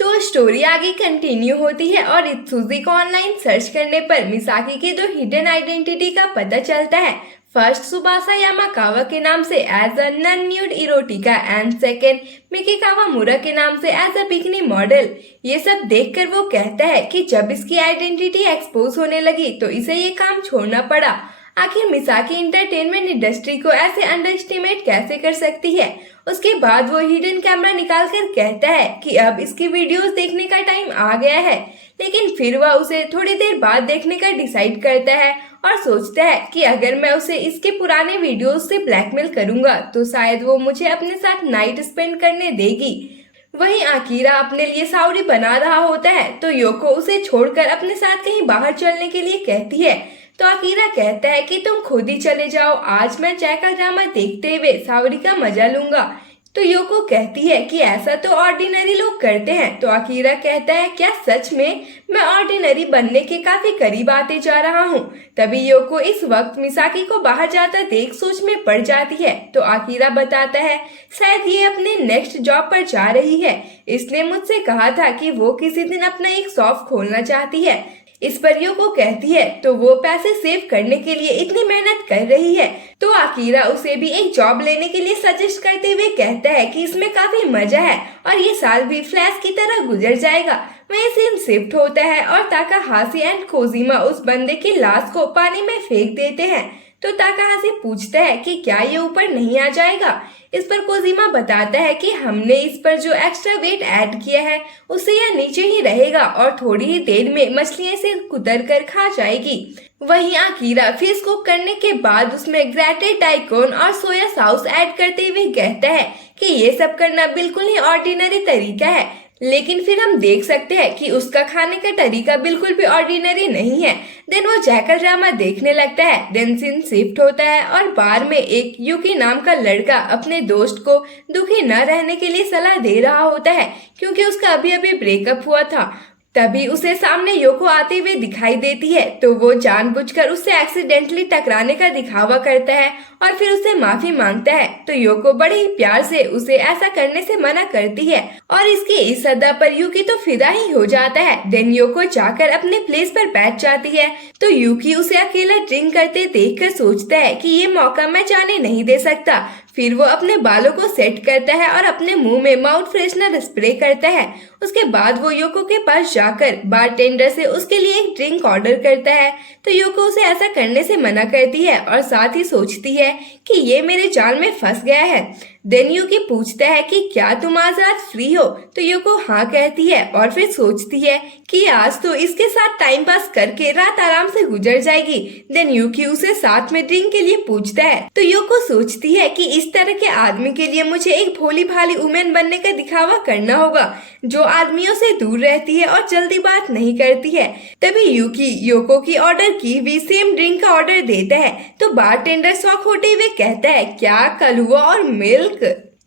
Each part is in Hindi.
तो स्टोरी आगे कंटिन्यू होती है और इत्सुजी को ऑनलाइन सर्च करने पर मिसाकी के दो हिडन आइडेंटिटी का पता चलता है। फर्स्ट सुबासा यामाकावा के नाम से as a non nude erotica and second Miki Kawamura के नाम से एज अ बिकिनी मॉडल। ये सब देखकर वो कहता है कि जब इसकी आइडेंटिटी एक्सपोज होने लगी तो इसे ये काम छोड़ना पड़ा। आखिर मिसाकी इंटरटेनमेंट इंडस्ट्री को ऐसे अंडर एस्टिमेट कैसे कर सकती है। उसके बाद वो हिडन कैमरा निकाल कर कहता है कि अब इसकी वीडियोस देखने का टाइम आ गया है, लेकिन फिर वह उसे थोड़ी देर बाद देखने का डिसाइड करता है और सोचता है कि अगर मैं उसे इसके पुराने वीडियोस से ब्लैकमेल करूंगा तो शायद वो मुझे अपने साथ नाइट स्पेंड करने देगी। वहीं आकीरा अपने लिए सावरी बना रहा होता है तो योको उसे छोड़कर अपने साथ कहीं बाहर चलने के लिए कहती है। तो आकीरा कहता है कि तुम खुद ही चले जाओ, आज मैं जैकल ड्रामा देखते हुए सावरी का मजा लूंगा। तो योको कहती है कि ऐसा तो ऑर्डिनरी लोग करते हैं। तो आकीरा कहता है क्या सच में मैं ऑर्डिनरी बनने के काफी करीब आते जा रहा हूँ। तभी योको इस वक्त मिसाकी को बाहर जाता देख सोच में पड़ जाती है। तो आकीरा बताता है शायद ये अपने नेक्स्ट जॉब पर जा रही है, इसने मुझसे कहा था कि वो किसी दिन अपना एक शॉप खोलना चाहती है। इस पर योको कहती है तो वो पैसे सेव करने के लिए इतनी मेहनत कर रही है। तो आकीरा उसे भी एक जॉब लेने के लिए सजेस्ट करते हुए कहता है कि इसमें काफी मजा है और ये साल भी फ्लैश की तरह गुजर जाएगा। वहीं सीन शिफ्ट होता है और ताकाहाशी एंड कोजिमा उस बंदे की लाश को पानी में फेंक देते हैं। तो ताकाहाशी पूछता है कि क्या ये ऊपर नहीं आ जाएगा। इस पर कोजिमा बताता है कि हमने इस पर जो एक्स्ट्रा वेट ऐड किया है उससे यह नीचे ही रहेगा और थोड़ी ही देर में मछलियां इसे कुतर कर खा जाएगी। वहीं आकीरा फिश कुक करने के बाद उसमें ग्रेटेड डाइकोन और सोया सॉस ऐड करते हुए कहता है कि ये सब करना बिल्कुल ही ऑर्डिनरी तरीका है, लेकिन फिर हम देख सकते हैं कि उसका खाने का तरीका बिल्कुल भी ऑर्डिनरी नहीं है। देन वो जैकल ड्रामा देखने लगता है। देन सीन शिफ्ट होता है और बार में एक युकी नाम का लड़का अपने दोस्त को दुखी न रहने के लिए सलाह दे रहा होता है क्योंकि उसका अभी अभी ब्रेकअप हुआ था। तभी उसे सामने योको आते हुए दिखाई देती है तो वो जानबूझकर उससे एक्सीडेंटली टकराने का दिखावा करता है और फिर उससे माफी मांगता है। तो योको बड़े ही प्यार से उसे ऐसा करने से मना करती है और इसकी इस अदा पर यूकी तो फिदा ही हो जाता है। देन योको जाकर अपने प्लेस पर बैठ जाती है तो यूकी उसे अकेला ड्रिंक करते देखकर सोचता है कि ये मौका मैं जाने नहीं दे सकता। फिर वो अपने बालों को सेट करता है और अपने मुंह में माउथ फ्रेशनर स्प्रे करता है। उसके बाद वो योको के पास जाकर बारटेंडर से उसके लिए एक ड्रिंक ऑर्डर करता है। तो योको उसे ऐसा करने से मना करती है और साथ ही सोचती है कि ये मेरे जाल में फंस गया है। देन यूकी पूछता है कि क्या तुम आज रात फ्री हो। तो योको हाँ कहती है और फिर सोचती है कि आज तो इसके साथ टाइम पास करके रात आराम से गुजर जाएगी। देन यूकी उसे साथ में ड्रिंक के लिए पूछता है तो योको सोचती है कि इस तरह के आदमी के लिए मुझे एक भोली भाली वुमेन बनने का दिखावा करना होगा जो आदमियों से दूर रहती है और जल्दी बात नहीं करती है। तभी यूकी योको की ऑर्डर की हुई सेम ड्रिंक का ऑर्डर देता है तो बारटेंडर शॉक होते हुए कहता है क्या कलुआ और मिल्क।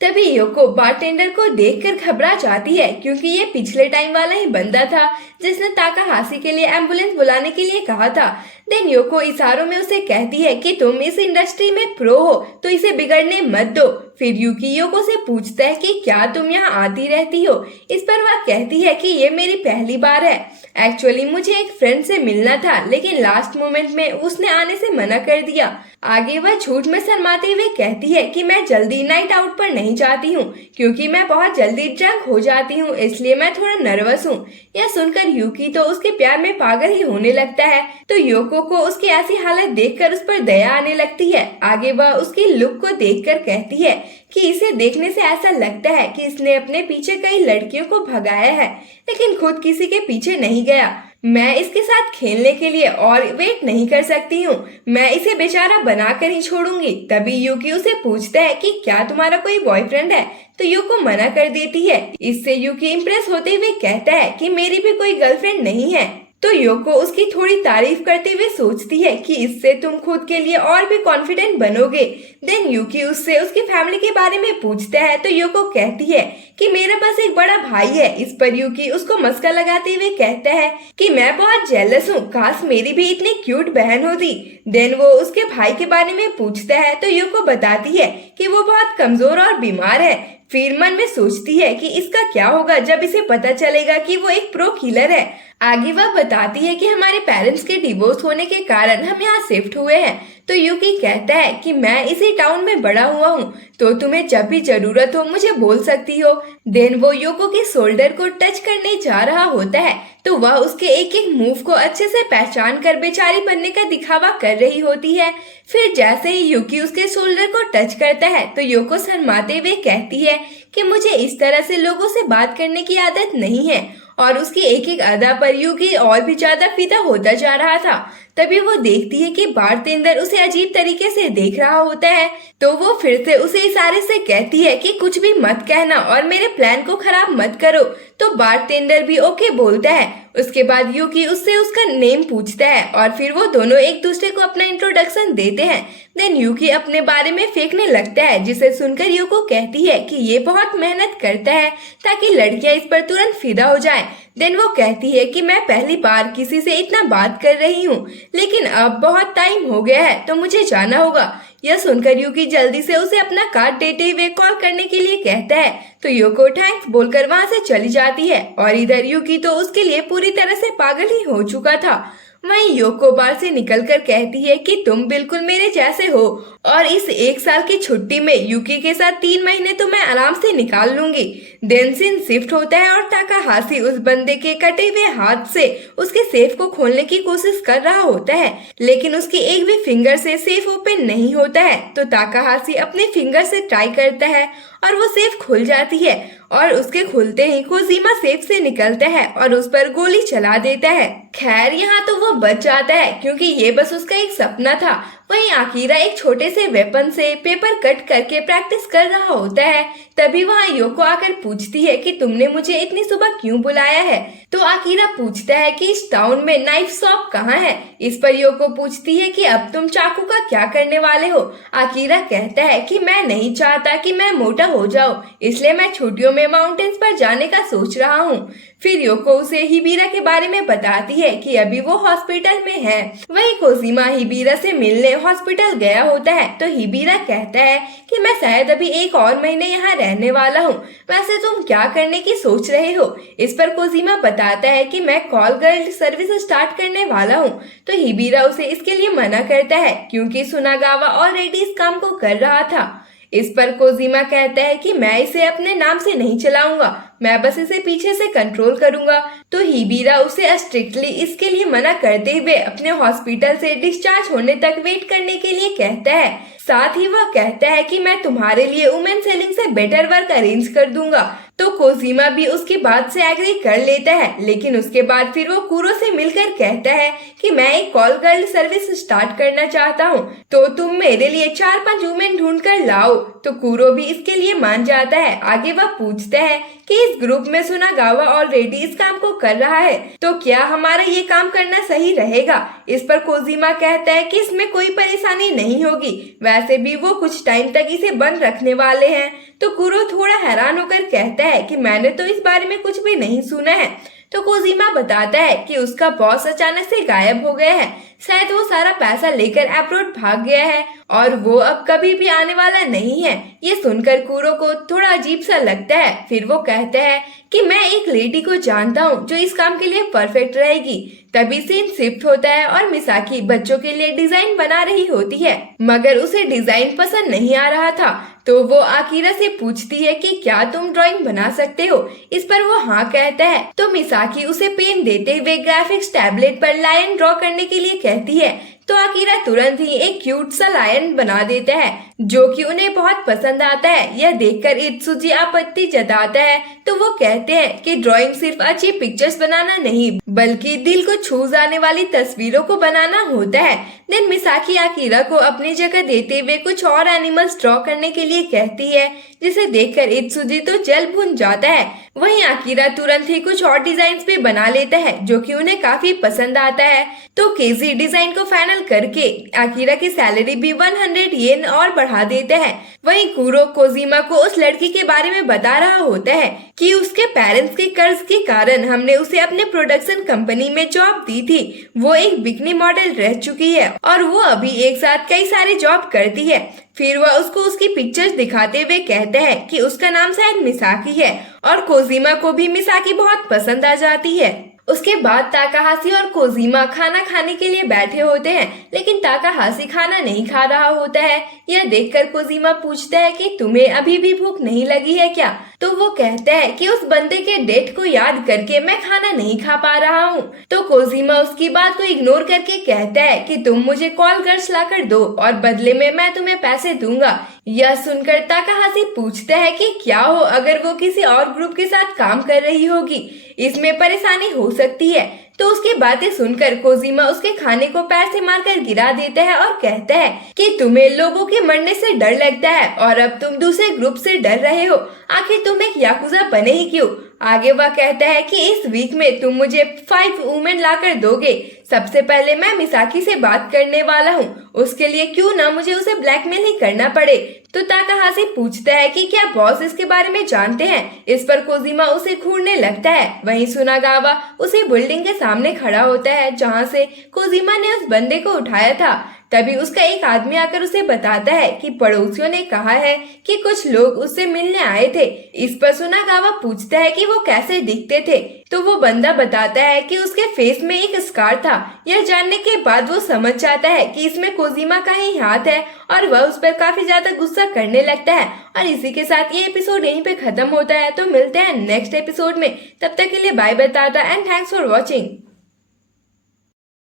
तभी योको बारटेंडर को देखकर घबरा जाती है क्योंकि ये पिछले टाइम वाला ही बंदा था जिसने ताकाहाशी के लिए एम्बुलेंस बुलाने के लिए कहा था। देन योको इशारों में उसे कहती है कि तुम इस इंडस्ट्री में प्रो हो तो इसे बिगड़ने मत दो। फिर यूकी योको से पूछता है कि क्या तुम यहाँ आती रहती हो। इस पर वह कहती है कि ये मेरी पहली बार है। एक्चुअली मुझे एक फ्रेंड से मिलना था लेकिन लास्ट मोमेंट में उसने आने से मना कर दिया। आगे वह झूठ में शर्माते हुए कहती है कि मैं जल्दी नाइट आउट पर नहीं जाती हूँ क्योंकि मैं बहुत जल्दी ड्रंक हो जाती हूँ, इसलिए मैं थोड़ा नर्वस हूँ। यह सुनकर यूकी तो उसके प्यार में पागल ही होने लगता है। तो योको को उसकी ऐसी हालत देखकर उस पर दया आने लगती है। आगे वह उसकी लुक को देखकर कहती है कि इसे देखने से ऐसा लगता है कि इसने अपने पीछे कई लड़कियों को भगाया है लेकिन खुद किसी के पीछे नहीं गया। मैं इसके साथ खेलने के लिए और वेट नहीं कर सकती हूँ, मैं इसे बेचारा बनाकर ही छोड़ूंगी। तभी यूकी उसे पूछता है कि क्या तुम्हारा कोई बॉयफ्रेंड है। तो यूको मना कर देती है। इससे यूकी इम्प्रेस होते हुए कहता है कि मेरी भी कोई गर्लफ्रेंड नहीं है। तो योको उसकी थोड़ी तारीफ करते हुए सोचती है कि इससे तुम खुद के लिए और भी कॉन्फिडेंट बनोगे। देन यूकी उससे उसकी फैमिली के बारे में पूछता है तो योको कहती है कि मेरे पास एक बड़ा भाई है। इस पर यूकी उसको मस्का लगाते हुए कहता है कि मैं बहुत जेलस हूँ, काश मेरी भी इतनी क्यूट बहन होती। देन वो उसके भाई के बारे में पूछता है तो योको बताती है कि वो बहुत कमजोर और बीमार है। फिर मन में सोचती है कि इसका क्या होगा जब इसे पता चलेगा कि वो एक प्रो किलर है। आगे वह बताती है कि हमारे पेरेंट्स के डिवोर्स होने के कारण हम यहाँ शिफ्ट हुए हैं। तो यूकी कहता है कि मैं इसी टाउन में बड़ा हुआ हूँ, तो तुम्हें जब भी जरूरत हो मुझे बोल सकती हो। देन वो योको के शोल्डर को टच करने जा रहा होता है, तो वह उसके एक एक मूव को अच्छे से पहचान कर बेचारी बनने का दिखावा कर रही होती है। फिर जैसे ही यूकी उसके शोल्डर को टच करता है तो योको शर्माते हुए कहती है कि मुझे इस तरह से लोगों से बात करने की आदत नहीं है, और उसकी एक एक अदा पर यूकी और भी ज्यादा फिदा होता जा रहा था। तभी वो देखती है कि बारटेंडर उसे अजीब तरीके से देख रहा होता है, तो वो फिर से उसे इशारे से कहती है कि कुछ भी मत कहना और मेरे प्लान को खराब मत करो। तो बारटेंडर भी ओके बोलता है। उसके बाद यूकी उससे उसका नेम पूछता है और फिर वो दोनों एक दूसरे को अपना इंट्रोडक्शन देते हैं। देन यूकी अपने बारे में फेंकने लगता है, जिसे सुनकर यूको कहती है कि ये बहुत मेहनत करता है ताकि लड़कियां इस पर तुरंत फिदा हो जाएं। देन वो कहती है कि मैं पहली बार किसी से इतना बात कर रही हूँ, लेकिन अब बहुत टाइम हो गया है तो मुझे जाना होगा। यह सुनकर यूकी जल्दी से उसे अपना कार्ड देते हुए कॉल करने के लिए कहता है, तो योको थैंक्स बोलकर वहां से चली जाती है। और इधर यूकी तो उसके लिए पूरी तरह से पागल ही हो चुका था। वहीं योको बार से निकलकर कहती है कि तुम बिल्कुल मेरे जैसे हो, और इस एक साल की छुट्टी में यूकी के साथ 3 महीने तो मैं आराम से निकाल लूंगी। देन सीन शिफ्ट होता है और ताकाहाशी उस बंदे के कटे हुए हाथ से उसके सेफ को खोलने की कोशिश कर रहा होता है, लेकिन उसकी एक भी फिंगर से सेफ ओपन नहीं होता है। तो ताकाहाशी अपने फिंगर से ट्राई करता है और वो सेफ खुल जाती है, और उसके खुलते ही कोजीमा सेफ से निकलता है और उस पर गोली चला देता है। खैर यहाँ तो वो बच जाता है क्योंकि ये बस उसका एक सपना था। वहीं आकीरा एक छोटे से वेपन से पेपर कट करके प्रैक्टिस कर रहा होता है। तभी वहाँ योको आकर पूछती है कि तुमने मुझे इतनी सुबह क्यों बुलाया है। तो आकीरा पूछता है कि इस टाउन में नाइफ शॉप कहाँ है। इस पर योको पूछती है कि अब तुम चाकू का क्या करने वाले हो। आकीरा कहता है कि मैं नहीं चाहता कि मैं मोटा हो जाऊं, इसलिए मैं छुट्टियों में माउंटेन्स पर जाने का सोच रहा हूँ। फिर योको उसे हिबीरा के बारे में बताती है कि अभी वो हॉस्पिटल में है। वहीं कोजीमा हिबीरा से मिलने हॉस्पिटल गया होता है। तो हिबीरा कहता है कि मैं शायद अभी 1 और महीने यहाँ रहने वाला हूँ, वैसे तुम क्या करने की सोच रहे हो। इस पर कोजीमा बताता है कि मैं कॉल गर्ल सर्विस स्टार्ट करने वाला हूँ। तो हिबीरा उसे इसके लिए मना करता है क्योंकि सुनागावा ऑलरेडी इस काम को कर रहा था। इस पर कोजीमा कहता है कि मैं इसे अपने नाम से नहीं चलाऊंगा, मैं बस इसे पीछे से कंट्रोल करूंगा। तो हिबीरा उसे स्ट्रिक्टली इसके लिए मना करते हुए अपने हॉस्पिटल से डिस्चार्ज होने तक वेट करने के लिए कहता है। साथ ही वह कहता है कि मैं तुम्हारे लिए वुमेन सेलिंग से बेटर वर्क अरेंज कर दूंगा। तो कोजीमा भी उसकी बात से एग्री कर लेता है, लेकिन उसके बाद फिर वो कुरो से मिलकर कहता है कि मैं एक कॉल गर्ल सर्विस स्टार्ट करना चाहता हूँ, तो तुम मेरे लिए 4-5 वुमेन ढूंढ कर लाओ। तो कुरो भी इसके लिए मान जाता है। आगे वह पूछता है कि इस ग्रुप में सुनागावा ऑलरेडी इस काम को कर रहा है, तो क्या हमारा ये काम करना सही रहेगा। इस पर कोजीमा कहता है कि इसमें कोई परेशानी नहीं होगी, वैसे भी वो कुछ टाइम तक इसे बंद रखने वाले हैं। तो कुरो थोड़ा हैरान होकर कहता है कि मैंने तो इस बारे में कुछ भी नहीं सुना है। तो कोजीमा बताता है कि उसका बॉस अचानक से गायब हो गया है, शायद वो सारा पैसा लेकर अब्रॉड भाग गया है और वो अब कभी भी आने वाला नहीं है। ये सुनकर कुरो को थोड़ा अजीब सा लगता है। फिर वो कहता है कि मैं एक लेडी को जानता हूँ जो इस काम के लिए परफेक्ट रहेगी। तभी सीन शिफ्ट होता है और मिसाकी बच्चों के लिए डिजाइन बना रही होती है, मगर उसे डिजाइन पसंद नहीं आ रहा था। तो वो आकीरा से पूछती है कि क्या तुम ड्राइंग बना सकते हो। इस पर वो हाँ कहता है। तो मिसाकी उसे पेन देते हुए ग्राफिक्स टैबलेट पर लायन ड्रॉ करने के लिए कहती है। तो आकीरा तुरंत ही एक क्यूट सा लायन बना देता है जो कि उन्हें बहुत पसंद आता है। यह देखकर इत्सुजी आपत्ति जताता है। तो वो कहते हैं कि ड्राइंग सिर्फ अच्छी पिक्चर्स बनाना नहीं बल्कि दिल को छू जाने वाली तस्वीरों को बनाना होता है। देन मिसाकी आकीरा को अपनी जगह देते हुए कुछ और एनिमल्स ड्रॉ करने के लिए कहती है, जिसे देखकर इत्सुजी तो जल भुन जाता है। वहीं आकीरा तुरंत ही कुछ और डिजाइन भी बना लेता है जो कि उन्हें काफी पसंद आता है। तो केजी डिजाइन को फाइनल सेटल करके अकीरा की सैलरी भी 100 येन और बढ़ा देता है। वहीं कुरो कोजिमा को उस लड़की के बारे में बता रहा होता है कि उसके पेरेंट्स के कर्ज के कारण हमने उसे अपने प्रोडक्शन कंपनी में जॉब दी थी। वो एक बिकनी मॉडल रह चुकी है और वो अभी एक साथ कई सारे जॉब करती है। फिर वह उसको उसकी पिक्चर्स दिखाते हुए कहता है कि उसका नाम शायद मिसाकी है और कोजिमा को भी मिसाकी बहुत पसंद आ जाती है। उसके बाद ताकाहाशी और कोजिमा खाना खाने के लिए बैठे होते हैं, लेकिन ताकाहाशी खाना नहीं खा रहा होता है। यह देखकर कोजिमा पूछता है कि तुम्हें अभी भी भूख नहीं लगी है क्या? तो वो कहता है कि उस बंदे के डेट को याद करके मैं खाना नहीं खा पा रहा हूँ। तो कोजिमा उसकी बात को इग्नोर करके कहता है कि तुम मुझे कॉल गर्ल्स लाकर दो और बदले में मैं तुम्हें पैसे दूंगा। यह सुनकर ताकाहाशी पूछता है कि क्या हो अगर वो किसी और ग्रुप के साथ काम कर रही होगी, इसमें परेशानी हो सकती है। तो उसकी बातें सुनकर कोजिमा उसके खाने को पैर से मारकर गिरा देता है और कहता है कि तुम्हें लोगों के मरने से डर लगता है और अब तुम दूसरे ग्रुप से डर रहे हो। आखिर तुम एक याकुजा बने ही क्यों? आगे वह कहता है कि इस वीक में तुम मुझे 5 वुमेन लाकर दोगे। सबसे पहले मैं मिसाकी से बात करने वाला हूँ, उसके लिए क्यों ना मुझे उसे ब्लैकमेल ही करना पड़े। तो ताकाहाशी पूछता है कि क्या बॉस इसके बारे में जानते हैं। इस पर कोजिमा उसे घूरने लगता है। वहीं सुनागावा उसी बिल्डिंग के सामने खड़ा होता है जहाँ से कोजिमा ने उस बंदे को उठाया था। तभी उसका एक आदमी आकर उसे बताता है कि पड़ोसियों ने कहा है कि कुछ लोग उससे मिलने आए थे। इस पर सुनागावा पूछता है कि वो कैसे दिखते थे। तो वो बंदा बताता है कि उसके फेस में एक स्कार था। यह जानने के बाद वो समझ जाता है कि इसमें कोजिमा का ही हाथ है और वह उस पर काफी ज्यादा गुस्सा करने लगता है। और इसी के साथ ये एपिसोड यहीं पे खत्म होता है। तो मिलते हैं नेक्स्ट एपिसोड में, तब तक के लिए bye bye tata and thanks for watching.